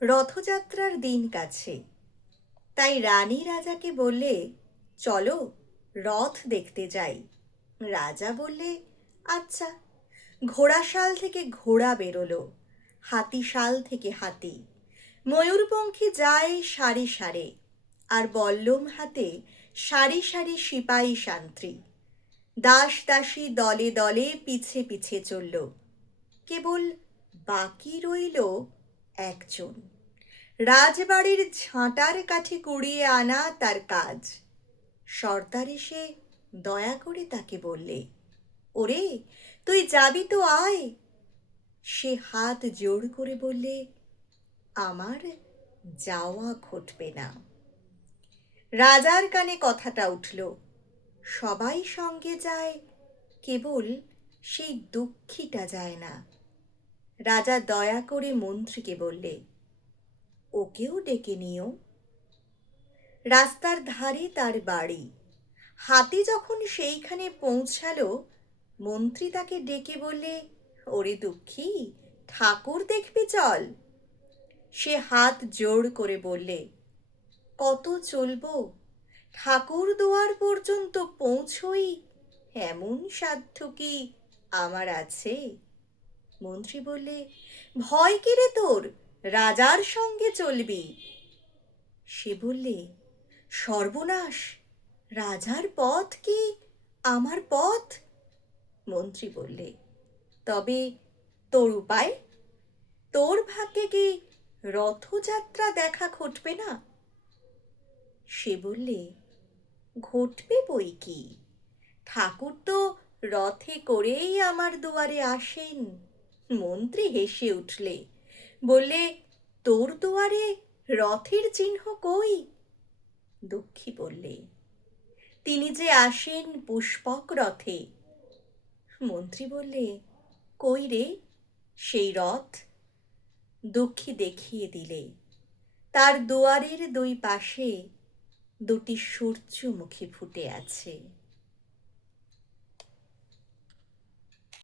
রথযাত্রার দিন কাছে, তাই রানী রাজাকে বললে, চলো রথ দেখতে যাই। রাজা বললে, আচ্ছা। ঘোড়াশাল থেকে ঘোড়া বেরোলো, হাতিশাল থেকে হাতি, ময়ূরপঙ্খী যায় সারি সারে, আর বল্লম হাতে সারি সারি সিপাহী শান্ত্রী। দাস দাসী দলে দলে পিছে পিছে চলল। কেবল বাকি রইল একজন, রাজবাড়ির ঝাঁটার কাঠি কুড়িয়ে আনা তার কাজ। সর্দার এসে দয়া করে তাকে বললে, ওরে, তুই যাবি তো আয়। সে হাত জোড় করে বললে, আমার যাওয়া ঘটবে না। রাজার কানে কথাটা উঠল, সবাই সঙ্গে যায়, কেবল সেই দুঃখীটা যায় না। রাজা দয়া করে মন্ত্রীকে বললে, ওকেও ডেকে নিও। রাস্তার ধারে তার বাড়ি। হাতি যখন সেইখানে পৌঁছালো, মন্ত্রী তাকে ডেকে বললে, ওরে দুঃখী, ঠাকুর দেখবি চল। সে হাত জোড় করে বললে, কত চলবো, ঠাকুর দুয়ার পর্যন্ত পৌঁছই এমন সাধ্য কি আমার আছে? মন্ত্রী বললে, ভয় কি রে তোর, রাজার সঙ্গে চলবি। সে বললে, সর্বনাশ, রাজার পথ কি আমার পথ? মন্ত্রী বললে, তবে তোর উপায়? তোর ভাগ্যে কি রথযাত্রা দেখা ঘটবে না? সে বললে, ঘটবে বই কি, ঠাকুর তো রথে করেই আমার দুয়ারে আসেন। মন্ত্রী হেসে উঠলে, বললে, তোর দুয়ারে রথের চিহ্ন কই? দুঃখী বললে, তিনি যে আসেন পুষ্পক রথে। মন্ত্রী বললে, কই রে সেই রথ? দুঃখী দেখিয়ে দিলে, তার দুয়ারের দুই পাশে দুটি সূর্যমুখী ফুটে আছে।